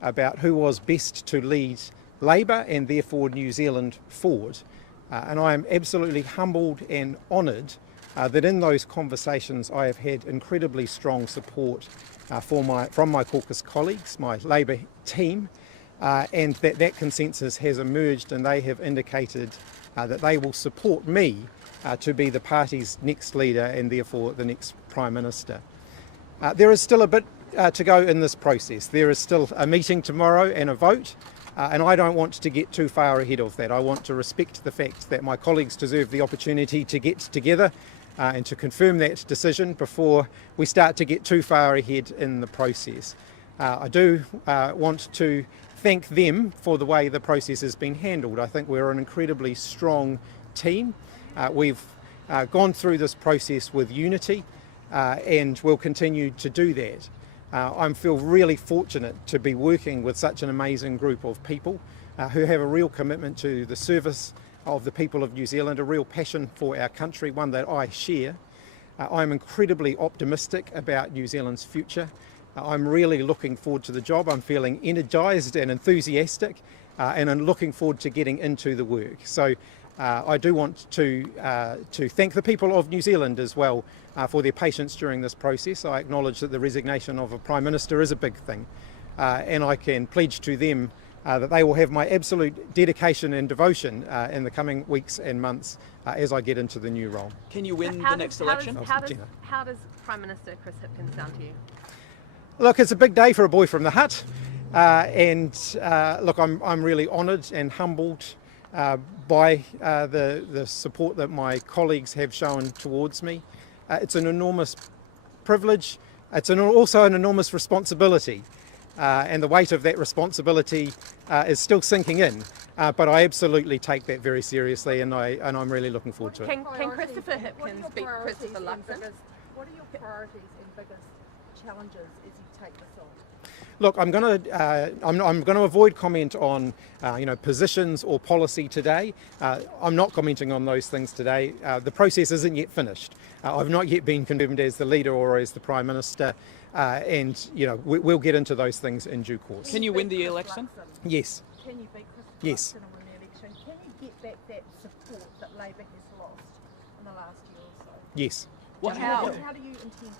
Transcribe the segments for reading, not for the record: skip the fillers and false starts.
About who was best to lead Labour and therefore New Zealand forward. And I am absolutely humbled and honoured that in those conversations I have had incredibly strong support from my caucus colleagues, my Labour team, and that consensus has emerged and they have indicated that they will support me to be the party's next leader and therefore the next Prime Minister. There is still a bit to go in this process. There is still a meeting tomorrow and a vote, and I don't want to get too far ahead of that. I want to respect the fact that my colleagues deserve the opportunity to get together and to confirm that decision before we start to get too far ahead in the process. I do want to thank them for the way the process has been handled. I think we're an incredibly strong team. We've gone through this process with unity and we'll continue to do that. I feel really fortunate to be working with such an amazing group of people who have a real commitment to the service of the people of New Zealand, a real passion for our country, one that I share. I'm incredibly optimistic about New Zealand's future. I'm really looking forward to the job. I'm feeling energised and enthusiastic and I'm looking forward to getting into the work. So I do want to thank the people of New Zealand as well for their patience during this process. I acknowledge that the resignation of a Prime Minister is a big thing and I can pledge to them that they will have my absolute dedication and devotion in the coming weeks and months as I get into the new role. Can you win the next election? How does Prime Minister Chris Hipkins sound to you? Look, it's a big day for a boy from the hut and look, I'm really honoured and humbled by the support that my colleagues have shown towards me. It's an enormous privilege. It's also an enormous responsibility. And the weight of that responsibility is still sinking in. But I absolutely take that very seriously and I'm really looking forward to it. Can Christopher Hipkins beat Christopher Luxon? What are your priorities and biggest challenges as you take this on? Look, I'm going to avoid comment on positions or policy today. I'm not commenting on those things today. The process isn't yet finished. I've not yet been confirmed as the leader or as the Prime Minister, and we'll get into those things in due course. Can you win the election? Yes. Can you beat Christopher Yes. Luxon and win the election? Can you get back that support that Labour has lost in the last year or so? Yes. How do you intend to do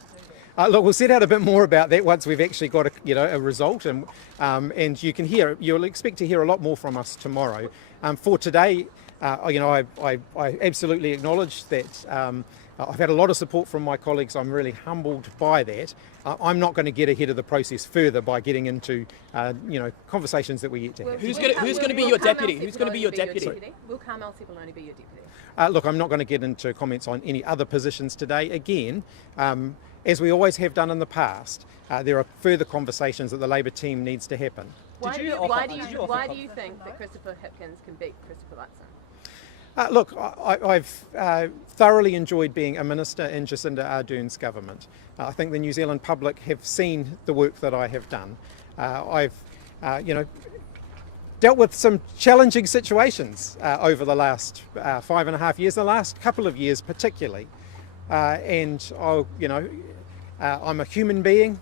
that? Look, we'll set out a bit more about that once we've actually got a result, and you'll expect to hear a lot more from us tomorrow. For today, I absolutely acknowledge that I've had a lot of support from my colleagues. I'm really humbled by that. I'm not going to get ahead of the process further by getting into conversations that we yet to have. Who's going to be your deputy? Who's going to be your deputy? Will Carmel Sepuloni be your deputy? Look, I'm not going to get into comments on any other positions today. Again, as we always have done in the past, there are further conversations that the Labour team needs to happen. Why do you think that Christopher Hipkins can beat Christopher Luxon? Look, I've thoroughly enjoyed being a minister in Jacinda Ardern's government. I think the New Zealand public have seen the work that I have done. I've, dealt with some challenging situations over the last 5.5 years, the last couple of years particularly. And I'm a human being.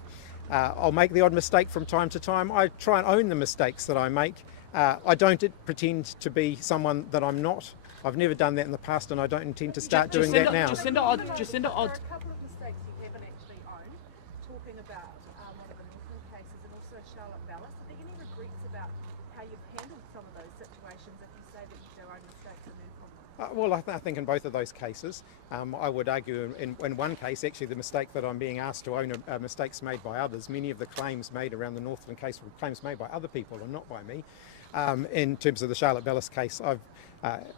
I'll make the odd mistake from time to time. I try and own the mistakes that I make. I don't pretend to be someone that I'm not. I've never done that in the past and I don't intend to start doing that now. Jacinda There are a couple of mistakes you haven't actually owned, talking about one of the Northland cases and also Charlotte Bellis. Are there any regrets about how you've handled some of those situations if you say that you do own mistakes and learn from them? Well, I think in both of those cases, I would argue in one case, actually the mistake that I'm being asked to own are mistakes made by others. Many of the claims made around the Northland case were claims made by other people and not by me. In terms of the Charlotte Bellis case, I've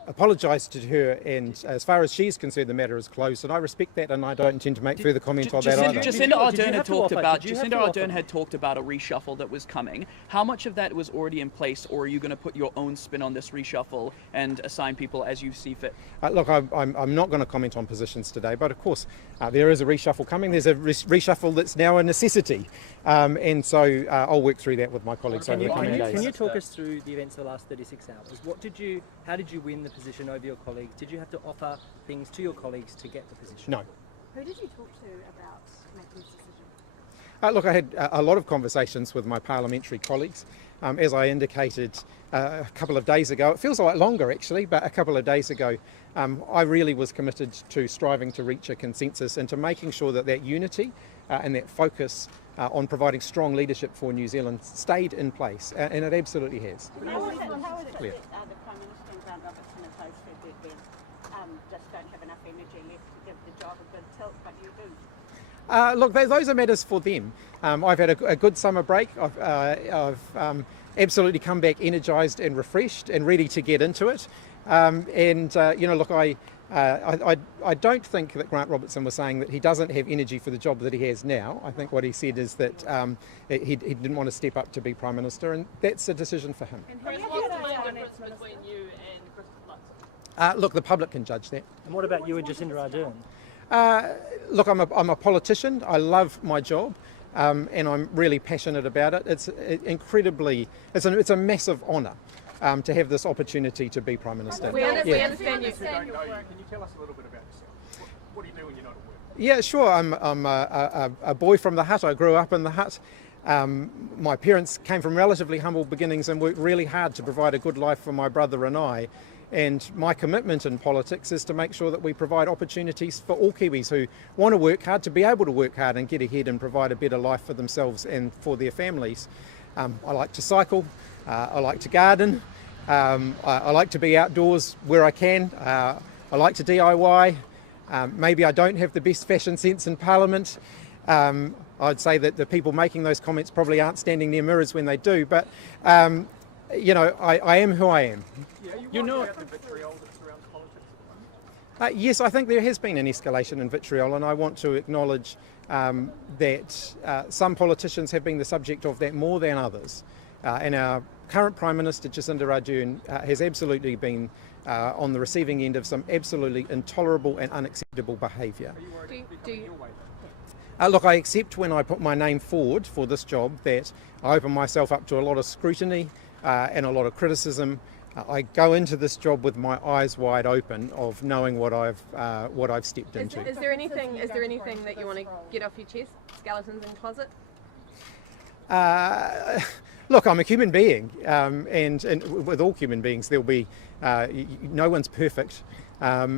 apologised to her, and as far as she's concerned, the matter is closed, and I respect that, and I don't intend to make further comment on that either. Jacinda Ardern had talked about a reshuffle that was coming. How much of that was already in place, or are you going to put your own spin on this reshuffle and assign people as you see fit? Look, I'm not going to comment on positions today, but of course there is a reshuffle coming. There's a reshuffle that's now a necessity, and so I'll work through that with my colleagues over the coming days. Can you talk us through the events of the last 36 hours? How did you win the position over your colleagues? Did you have to offer things to your colleagues to get the position? No. Who did you talk to about making this decision? Look, I had a lot of conversations with my parliamentary colleagues. As I indicated a couple of days ago, it feels like longer actually, but a couple of days ago, I really was committed to striving to reach a consensus and to making sure that that unity and that focus on providing strong leadership for New Zealand stayed in place, and it absolutely has. How is it that the Prime Minister and Grant Robertson have both said that they just don't have enough energy left to give the job a good tilt, but you do? Look, those are matters for them. I've had a good summer break. I've absolutely come back energised and refreshed and ready to get into it. Look, I don't think that Grant Robertson was saying that he doesn't have energy for the job that he has now. I think what he said is that he didn't want to step up to be Prime Minister, and that's a decision for him. Chris, what's the main difference between you and Christopher Luxon? Look, the public can judge that. And what about you and Jacinda Ardern? Look, I'm a politician. I love my job, and I'm really passionate about it. It's a massive honour to have this opportunity to be Prime Minister. We understand you. Can you tell us a little bit about yourself? What do you do when you're not at work? Yeah, sure. I'm a boy from the hut. I grew up in the hut. My parents came from relatively humble beginnings and worked really hard to provide a good life for my brother and I. And my commitment in politics is to make sure that we provide opportunities for all Kiwis who want to work hard to be able to work hard and get ahead and provide a better life for themselves and for their families. I like to cycle, I like to garden, I like to be outdoors where I can, I like to DIY. Maybe I don't have the best fashion sense in Parliament. I'd say that the people making those comments probably aren't standing near mirrors when they do, but I am who I am. You know about the vitriol that surrounds politics at the moment? Yes, I think there has been an escalation in vitriol, and I want to acknowledge that some politicians have been the subject of that more than others. And our current Prime Minister, Jacinda Ardern, has absolutely been on the receiving end of some absolutely intolerable and unacceptable behaviour. Look, I accept when I put my name forward for this job that I open myself up to a lot of scrutiny and a lot of criticism. I go into this job with my eyes wide open of knowing what I've stepped into. Is there anything that you want to get off your chest? Skeletons in the closet? Look, I'm a human being, and with all human beings, there'll be no one's perfect, I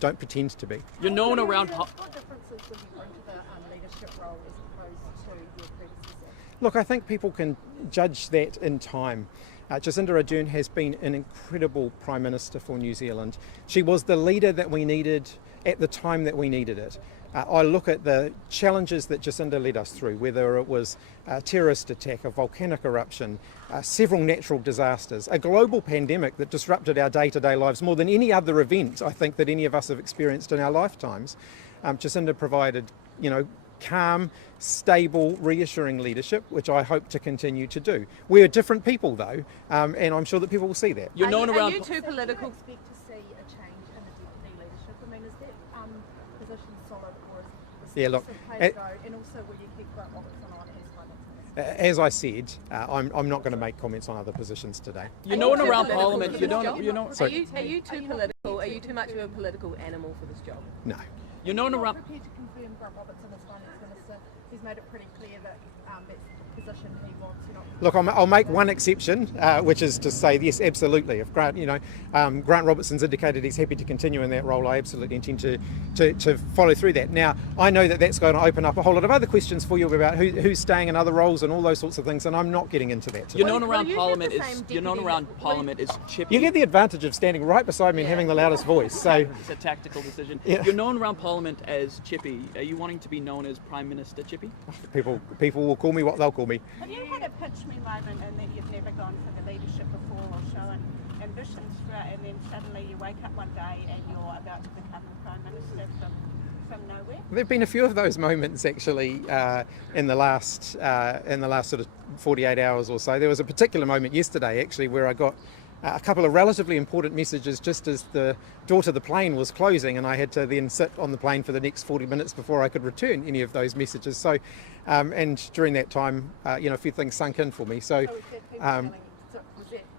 don't pretend to be. You're known around. What differences will you bring to the leadership role as opposed to your predecessor? Look, I think people can judge that in time. Jacinda Ardern has been an incredible Prime Minister for New Zealand. She was the leader that we needed at the time that we needed it. I look at the challenges that Jacinda led us through, whether it was a terrorist attack, a volcanic eruption, several natural disasters, a global pandemic that disrupted our day-to-day lives more than any other event I think that any of us have experienced in our lifetimes. Jacinda provided, calm, stable, reassuring leadership, which I hope to continue to do. We're different people though, and I'm sure that people will see that. You're known around. Are you too political? Do you expect to see a change in the deputy leadership? I mean, is that position solid, or is it Yeah, look, place to go? And also, will you keep Grant Robertson on as Prime Minister? as I said, I'm not going to make comments on other positions today. You're known Are you around too Parliament. political You for know. this job? Are you too political? Are you too much of a political animal for this job? No. You're known Are you around. prepared to confirm Grant Robertson as Finance Minister? He's made it pretty clear that that's the position he wants. Look, I'll make one exception, which is to say, yes, absolutely. If Grant Robertson's indicated he's happy to continue in that role, I absolutely intend to follow through that. Now, I know that that's going to open up a whole lot of other questions for you about who's staying in other roles and all those sorts of things, and I'm not getting into that today. You're known around you Parliament have the is. same You're known deputy- around Parliament is chippy. You get the advantage of standing right beside me and having the loudest voice, so... It's a tactical decision. Yeah. You're known around Parliament as Chippy. Are you wanting to be known as Prime Minister Chippy? People will call me what they'll call me. Have you had a pitch me moment in that you've never gone for the leadership before or shown ambitions for it, and then suddenly you wake up one day and you're about to become the Prime Minister from nowhere? There have been a few of those moments actually in the last sort of 48 hours or so. There was a particular moment yesterday actually where I got a couple of relatively important messages just as the door to the plane was closing, and I had to then sit on the plane for the next 40 minutes before I could return any of those messages. So, and during that time, a few things sunk in for me. So, Was that you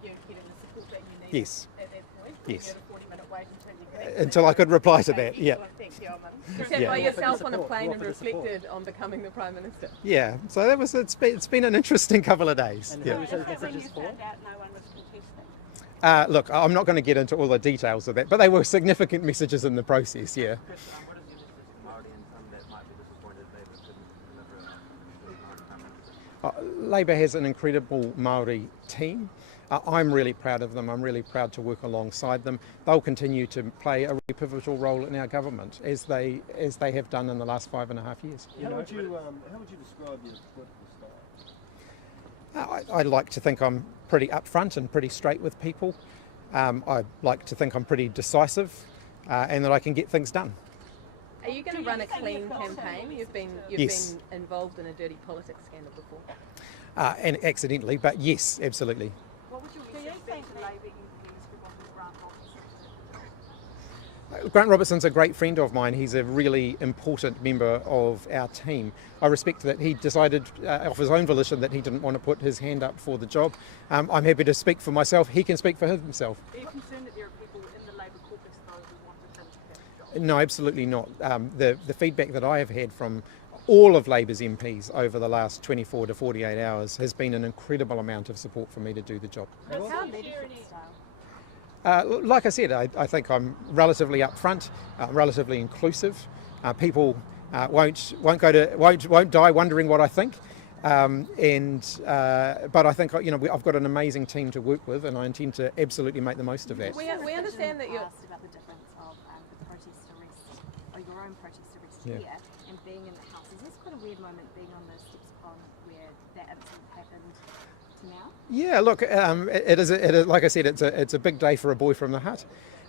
getting the support that you needed yes, at that point? Yes. You had a 40-minute wait until you could until I could reply to that. Yeah. Excellent, Thank you, Oman. You sat by yourself on a plane and reflected on becoming the Prime Minister. Yeah, so it's been an interesting couple of days. And Yeah. who was those When you messages for? found out no one was contesting? Look, I'm not going to get into all the details of that, but they were significant messages in the process, yeah. Chris, what is your message to Māori and some that might be disappointed Labour couldn't deliver a Prime Minister? Labour has an incredible Māori team. I'm really proud of them. I'm really proud to work alongside them. They'll continue to play a really pivotal role in our government, as they have done in the last 5.5 years. How would you describe your political style? I like to think I'm pretty upfront and pretty straight with people. I like to think I'm pretty decisive and that I can get things done. Are you going to run a clean campaign? You've been Yes. involved in a dirty politics scandal before. And accidentally, but yes, absolutely. What would your message be to Labour MPs who wanted Grant Robertson? Grant Robertson's a great friend of mine. He's a really important member of our team. I respect that he decided of his own volition that he didn't want to put his hand up for the job. I'm happy to speak for myself. He can speak for himself. Are you concerned that there are people in the Labour caucus though who wanted him to have the job? No, absolutely not. The feedback that I have had from all of Labour's MPs over the last 24 to 48 hours has been an incredible amount of support for me to do the job. How leadership style? Like I said, I think I'm relatively upfront, relatively inclusive. People won't die wondering what I think. But I think I've got an amazing team to work with, and I intend to absolutely make the most of that. We understand that you're. Asked about the difference of the protest arrest, or your own protest arrest Yeah. here, and being in the House. Is this quite a weird moment being on the steps upon where that incident happened to now? Yeah, look, it is like I said, it's a big day for a boy from the hut,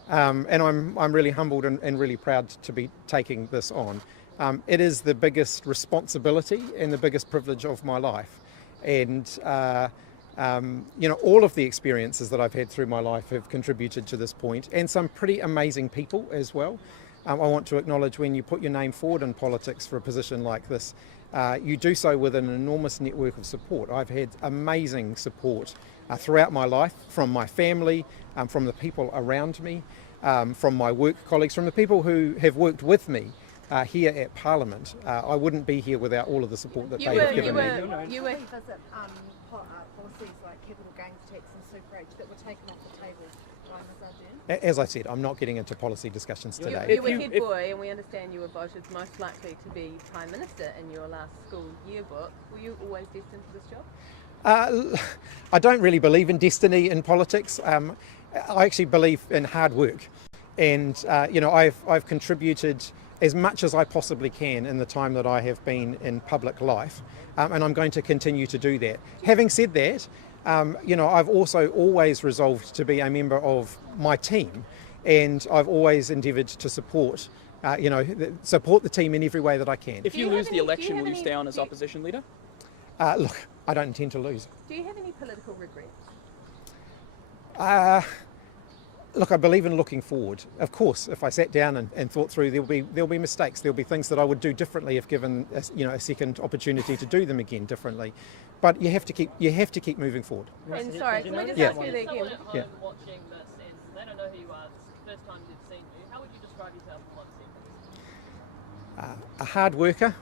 and I'm really humbled and really proud to be taking this on. It is the biggest responsibility and the biggest privilege of my life, and all of the experiences that I've had through my life have contributed to this point, and some pretty amazing people as well. I want to acknowledge when you put your name forward in politics for a position like this, you do so with an enormous network of support. I've had amazing support throughout my life from my family, from the people around me, from my work colleagues, from the people who have worked with me here at Parliament. I wouldn't be here without all of the support that they have given me. You were. Visit policies like capital gains tax and superage that were taken off the table by Ms Ardern? As I said, I'm not getting into policy discussions today. You were head boy, and we understand you were voted most likely to be Prime Minister in your last school yearbook. Were you always destined for this job? I don't really believe in destiny in politics. I actually believe in hard work, and I've contributed as much as I possibly can in the time that I have been in public life, and I'm going to continue to do that. Having said that, I've also always resolved to be a member of my team, and I've always endeavoured to support the team in every way that I can. If you lose the election, will you stay on as opposition leader? Look, I don't intend to lose. Do you have any political regrets? Look, I believe in looking forward. Of course, if I sat down and thought through, there'll be mistakes. There'll be things that I would do differently if given a second opportunity to do them again differently. But you have to keep moving forward. And sorry, can we just Yeah. ask you that again? Someone at home watching this and they don't know who you are, it's the first time they've seen you, how would you describe yourself in 1 sentence? A hard worker,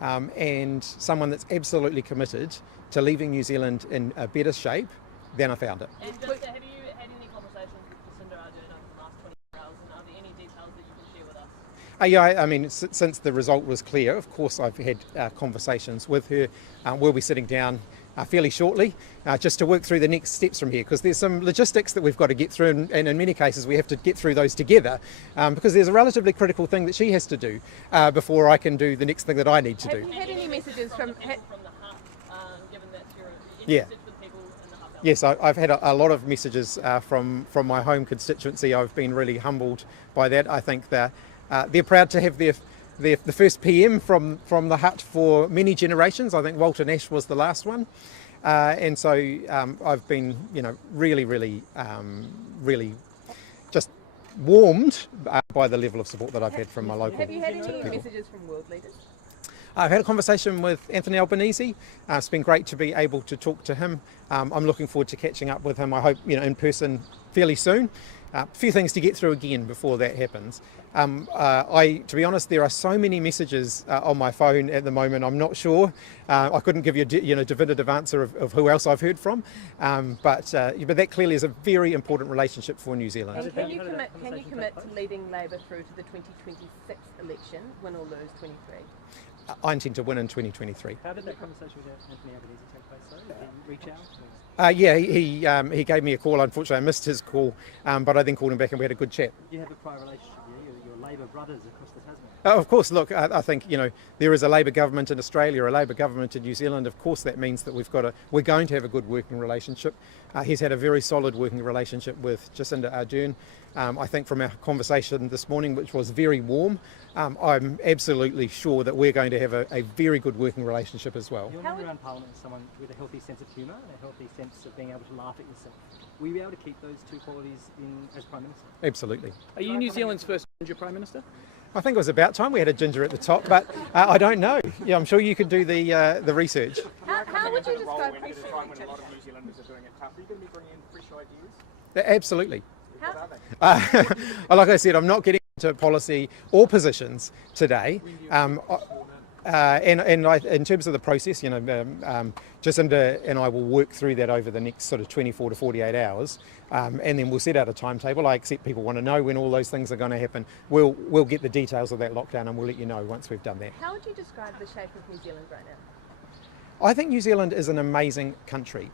and someone that's absolutely committed to leaving New Zealand in a better shape than I found it. And just have you had any conversations with Jacinda Ardern over the last 24 hours, and are there any details that you can share with us? Yeah, I mean, since the result was clear, of course I've had conversations with her. We'll be sitting down fairly shortly just to work through the next steps from here, because there's some logistics that we've got to get through, and in many cases we have to get through those together, because there's a relatively critical thing that she has to do before I can do the next thing that I need to do. Have you had any messages from? the hut, given that you're Yeah. message with people in the hut? Yes, I've had a lot of messages from my home constituency. I've been really humbled by that. I think that they're proud to have the first PM from the hut for many generations. I think Walter Nash was the last one, and so I've been really just warmed by the level of support that I've had from my local. Have you had any people. messages from world leaders? I've had a conversation with Anthony Albanese. It's been great to be able to talk to him. I'm looking forward to catching up with him, I hope in person fairly soon. A few things to get through again before that happens. To be honest, there are so many messages on my phone at the moment. I'm not sure. I couldn't give you a definitive answer of who else I've heard from. But that clearly is a very important relationship for New Zealand. And can you commit to leading Labor through to the 2026 election, win or lose 23? I intend to win in 2023. How did that conversation with Anthony Albanese take place, though? Did he reach out? Yeah, he gave me a call. Unfortunately, I missed his call, but I then called him back and we had a good chat. You have a prior relationship, yeah? Your Labor brothers across the Tasman. Of course, look, I think, there is a Labor government in Australia, a Labor government in New Zealand. Of course, that means that we're going to have a good working relationship. He's had a very solid working relationship with Jacinda Ardern. I think from our conversation this morning, which was very warm, I'm absolutely sure that we're going to have a very good working relationship as well. You're known around Parliament as someone with a healthy sense of humour and a healthy sense of being able to laugh at yourself. Will you be able to keep those two qualities as Prime Minister? Absolutely. Are you New Zealand's first ginger Prime Minister? I think it was about time we had a ginger at the top, but I don't know. Yeah, I'm sure you could do the research. How would you describe at a time when a lot of New Zealanders are doing it tough? Are you going to be bringing in fresh ideas? Absolutely. What are they? Like I said, I'm not getting into policy or positions today. And in terms of the process, Jacinda and I will work through that over the next sort of 24 to 48 hours, and then we'll set out a timetable. I accept people want to know when all those things are going to happen. We'll get the details of that lockdown and we'll let you know once we've done that. How would you describe the shape of New Zealand right now? I think New Zealand is an amazing country.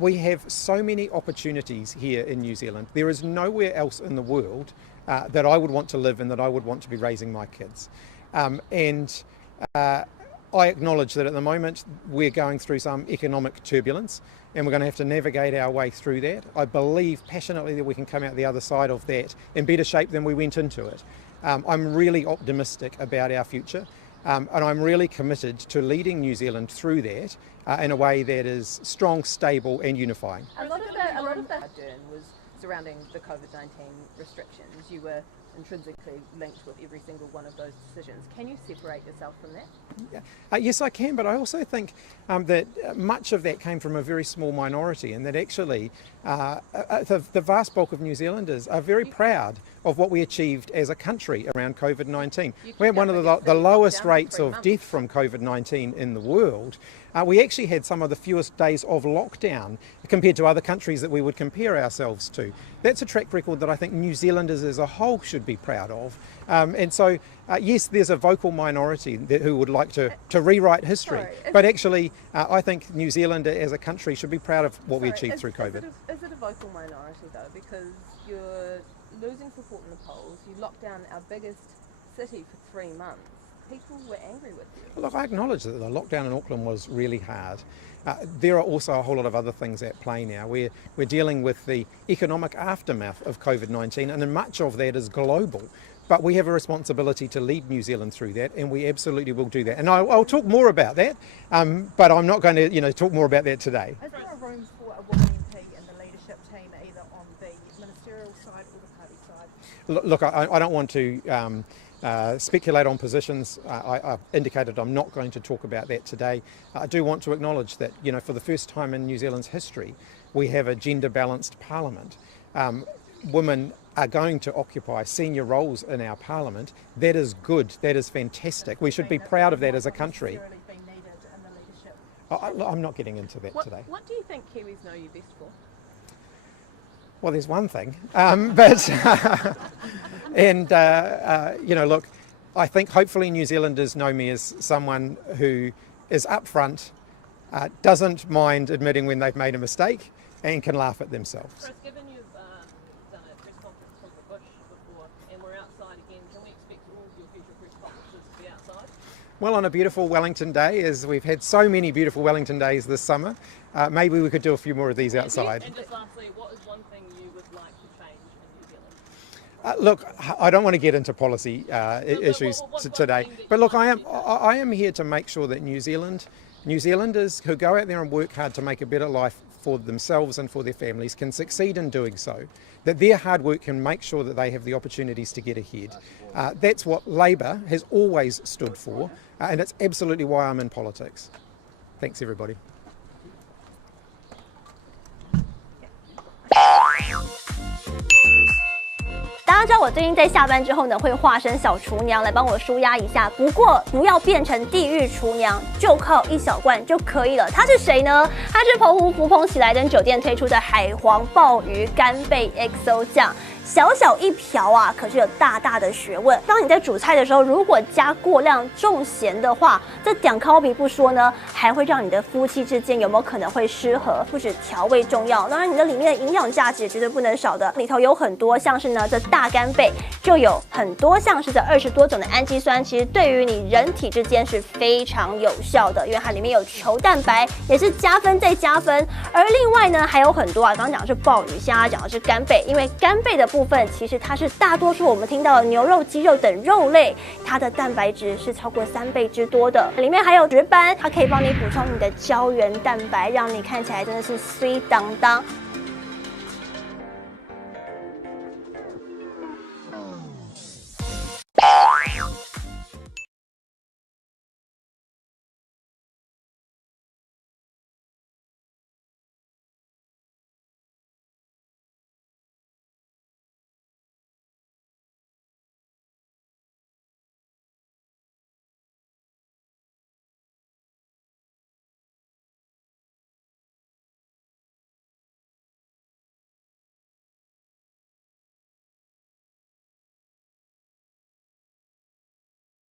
We have so many opportunities here in New Zealand. There is nowhere else in the world that I would want to live and that I would want to be raising my kids. I acknowledge that at the moment we're going through some economic turbulence and we're going to have to navigate our way through that. I believe passionately that we can come out the other side of that in better shape than we went into it. I'm really optimistic about our future. And I'm really committed to leading New Zealand through that in a way that is strong, stable and unifying. A lot of that was surrounding the COVID-19 restrictions. You were intrinsically linked with every single one of those decisions. Can you separate yourself from that? Yes, I can, but I also think that much of that came from a very small minority, and that actually the vast bulk of New Zealanders are very proud of what we achieved as a country around COVID-19. We had one of the lowest rates of death from COVID-19 in the world. We actually had some of the fewest days of lockdown compared to other countries that we would compare ourselves to. That's a track record that I think New Zealanders as a whole should be proud of. And so, yes, there's a vocal minority who would like to rewrite history. But actually, I think New Zealand as a country should be proud of what we achieved through COVID. Is it a vocal minority, though? Because you're losing support in the polls. You locked down our biggest city for 3 months. People were angry with you. Look, I acknowledge that the lockdown in Auckland was really hard. There are also a whole lot of other things at play now. We're dealing with the economic aftermath of COVID-19, and much of that is global. But we have a responsibility to lead New Zealand through that, and we absolutely will do that. And I'll talk more about that, but I'm not going to, talk more about that today. Is there a room for a woman MP in the leadership team, either on the ministerial side or the party side? Look, I don't want to speculate on positions. I've indicated I'm not going to talk about that today. I do want to acknowledge that, for the first time in New Zealand's history, we have a gender-balanced parliament. Women are going to occupy senior roles in our parliament. That is good. That is fantastic. We should be proud of that as a country. I'm not getting into that today. What do you think Kiwis know you best for? Well, there's one thing, look, I think hopefully New Zealanders know me as someone who is upfront, doesn't mind admitting when they've made a mistake, and can laugh at themselves. Chris, given you've done a press conference from the bush before, and we're outside again, can we expect all of your future press conferences to be outside? Well, on a beautiful Wellington day, as we've had so many beautiful Wellington days this summer, maybe we could do a few more of these outside. And just lastly, what is one thing you would like to change in New Zealand? Look, I don't want to get into policy issues today, but look, I am here to make sure that New Zealanders who go out there and work hard to make a better life for themselves and for their families can succeed in doing so, that their hard work can make sure that they have the opportunities to get ahead. That's what Labor has always stood for, and it's absolutely why I'm in politics. Thanks, everybody. 家知道我最近在下班之后呢，会化身小厨娘来帮我舒压一下。不过不要变成地狱厨娘，就靠一小罐就可以了。它是谁呢？它是澎湖福朋喜来登酒店推出的海皇鲍鱼干贝 XO 酱。小小一瓢啊，可是有大大的学问。当你在煮菜的时候，如果加过量重咸的话，这点烤比不说呢，还会让你的夫妻之间有没有可能会失和？不止调味重要，当然你的里面的营养价值绝对不能少的。里头有很多像是呢，这大干贝就有很多像是这20多种的氨基酸，其实对于你人体之间是非常有效的，因为它里面有球蛋白，也是加分再加分。而另外呢，还有很多啊，刚刚讲的是鲍鱼，现在讲的是干贝，因为干贝的部分其实它是大多数我们听到的牛肉、鸡肉等肉类，它的蛋白质是超过3倍之多的。里面还有石斑，它可以帮你补充你的胶原蛋白，让你看起来真的是水当当。